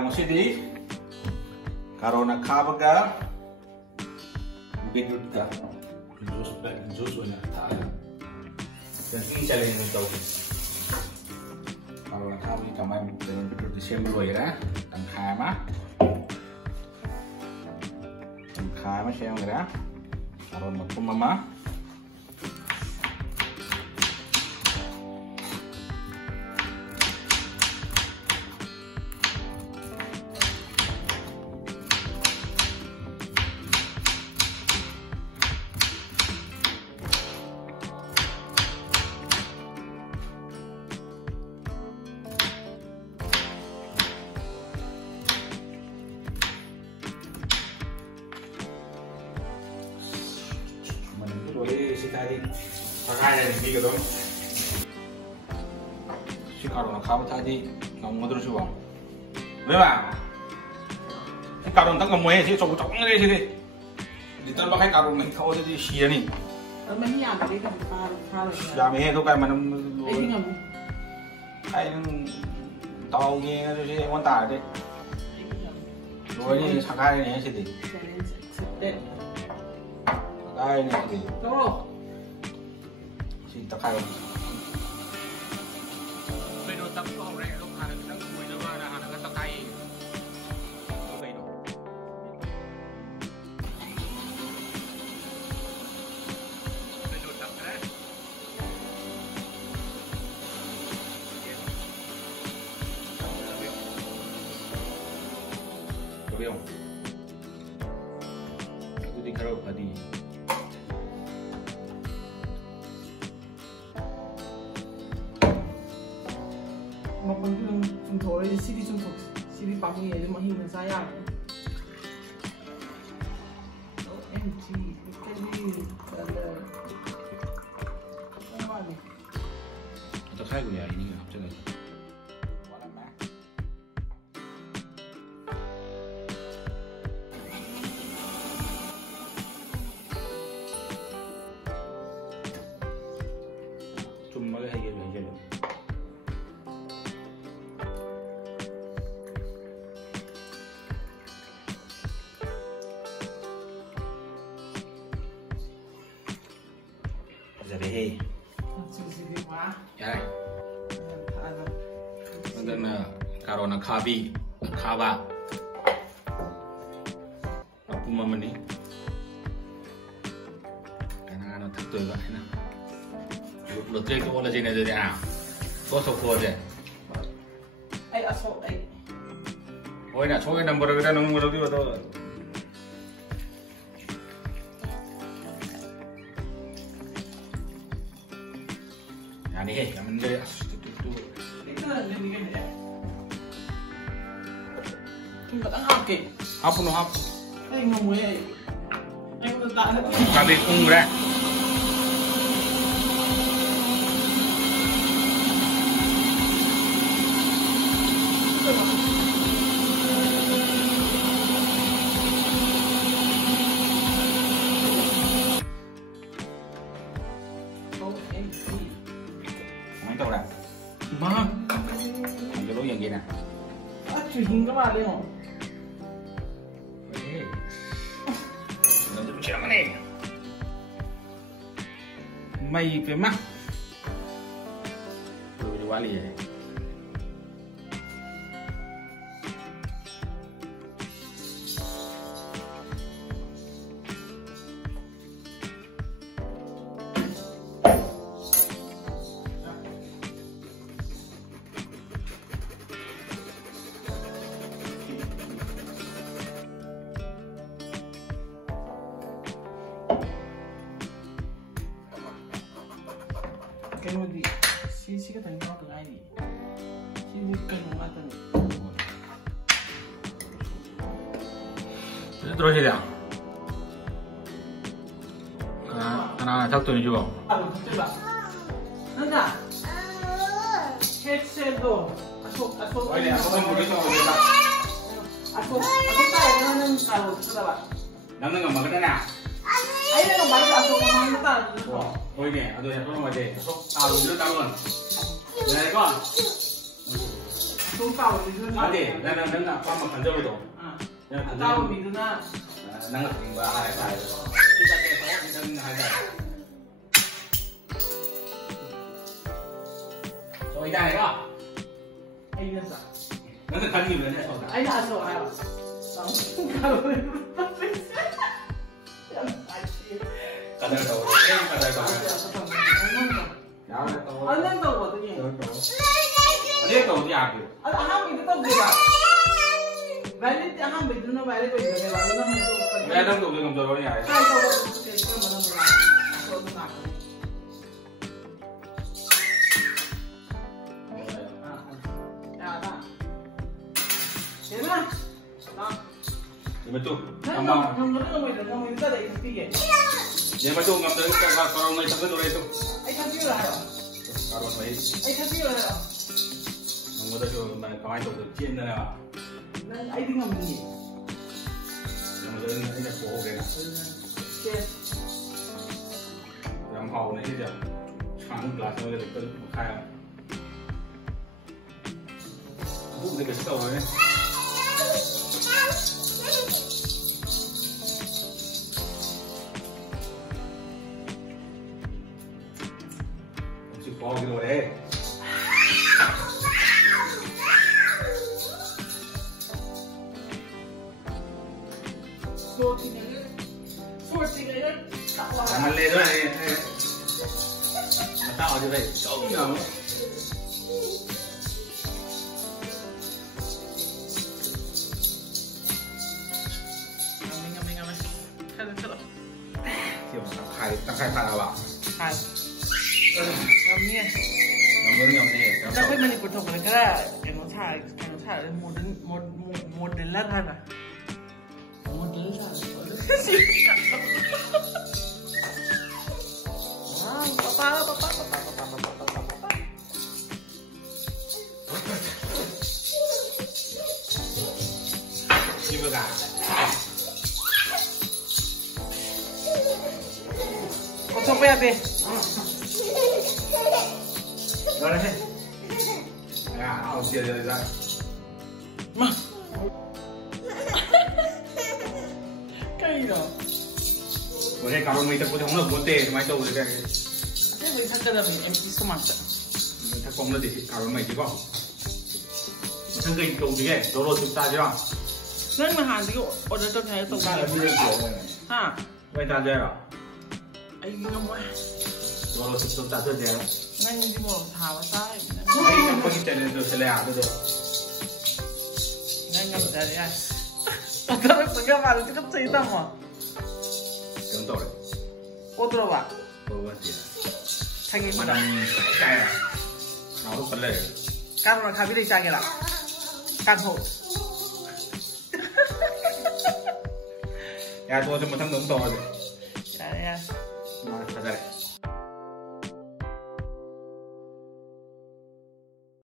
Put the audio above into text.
masih karena kabaga bidut ka jus wala tayo dan ini challenge nito karena kami kamay bidut December ya tang kama siya ya karena magpumama si tadi pakai ini gitu si karena kamu tadi kamu terus uang berapa si karena tak kamu sih coba ini sih detail pakai karena kau jadi sia nih tapi ini apa sih kalau ya itu kayak mana ini nggak kayak tahu nih itu sih mau tahu deh lu ini sakai ini sih deh sakai ini sih tuh kita kayak video tapi kok orang lu kan kita kuy na ba na anak ta kai okay no video tak kare Koreong itu di karo tadi maupun zum Tor sini sini bangun ya cuma hilang saya OMG ini ada apa nih atau saya gue ya ini 갑자기 좀 멀리 해결 Jadi, sini mah ya, ada karena karena kaba, aku mama nih, karena anak tak tahu lah, na, lu trik tu boleh jadi jadi sosok aja. asal Oh ini, soalnya nomor kita nomor itu atau nih, yang menjadi itu jadi gini ya kita tak ngake apa no apa? ngomong ya udah tak ada Kami umrah. Mantap lah. mah Ambil lo yang gini. cuy kemana ya Nanti bicara mana? Mai pemak. Perlu diwali ya. Kayak mau di sisi kan tadi mau tengah ini sini kan mau mata nih Terus ya. Karena satu ni juga. coba Nanda headset asok Oh ini aku kan begitu mau kita. asok tayo naman kalau coba Nang nang maganda na. ay na balik asok naman ta Oh ini, aduh ya tolong aja. Tahu dulu tahu kan. Benar kan? 좀 까오미도 아니 나는 아빠 간접으로. 까오미도나. 나가 드린 거야. 알다. 시작해서 이런 하자. 저 이제 해가. Anh nhân sao? 너는 간이 왜 해? Anh đã rồi à? 까다로워. 까다로워. Anh nhân đâu rồi tự nhiên? 어디 또 어디 앞에? Anh mình có gì à? Vậy đi anh mình nó vậy đi bây giờ này nó không có. 왜 당도 우리 좀 저러냐? Cái đâu cái mà nó làm. Tôi làm. Nhưng mà tôi không ra đây thì gì? nhưng mà tôi ngắm tới cái con này thằng cái tôi Anh không biết là con này anh không biết là không có tôi mà có ai tôi được chiên đây nào anh đi ngắm gì? nhưng mà tôi cái này cổ cái này làm hậu này chứ sáng là tôi được tôi khai à vụ thì cái sầu này chịu khó cái đồ đấy mình lên đó này tạo như vậy trống nào kiểu tăng khai nào bảo khai ngắm muốn nhầm gì chắc phải mình cũng thuộc cái là cái nó thả một đến lát hay là một đến lát Chim gà có cho bé đi rồi đấy ông chia ra mà cây rồi bữa nay cào mình ta có không được muốn tê máy tàu rồi cái thế mình thắc cái là mình em chỉ có mặt mình thắc không là để cào mày chứ không thằng cây tàu gì cái đồ chúng ta chứ không nên mà hàng thì ở đây tôi thấy tàu là đi lên kiểu này ha vậy ta chơi à anh ngâm quá đồ chúng ta chơi chơi nên đi mua thảo và sai đây trong cái channel rồi sẽ là được nên ngâm ra đi anh tôi cái mà nó cái gì tao mà đúng rồi ô tô à tôi vẫn chỉ thành cái mà đang cay à nó lúc vấn đề căn là khai biết đi trai kìa là căn hộ tôi cho một thằng đúng rồi dạ mà thật ra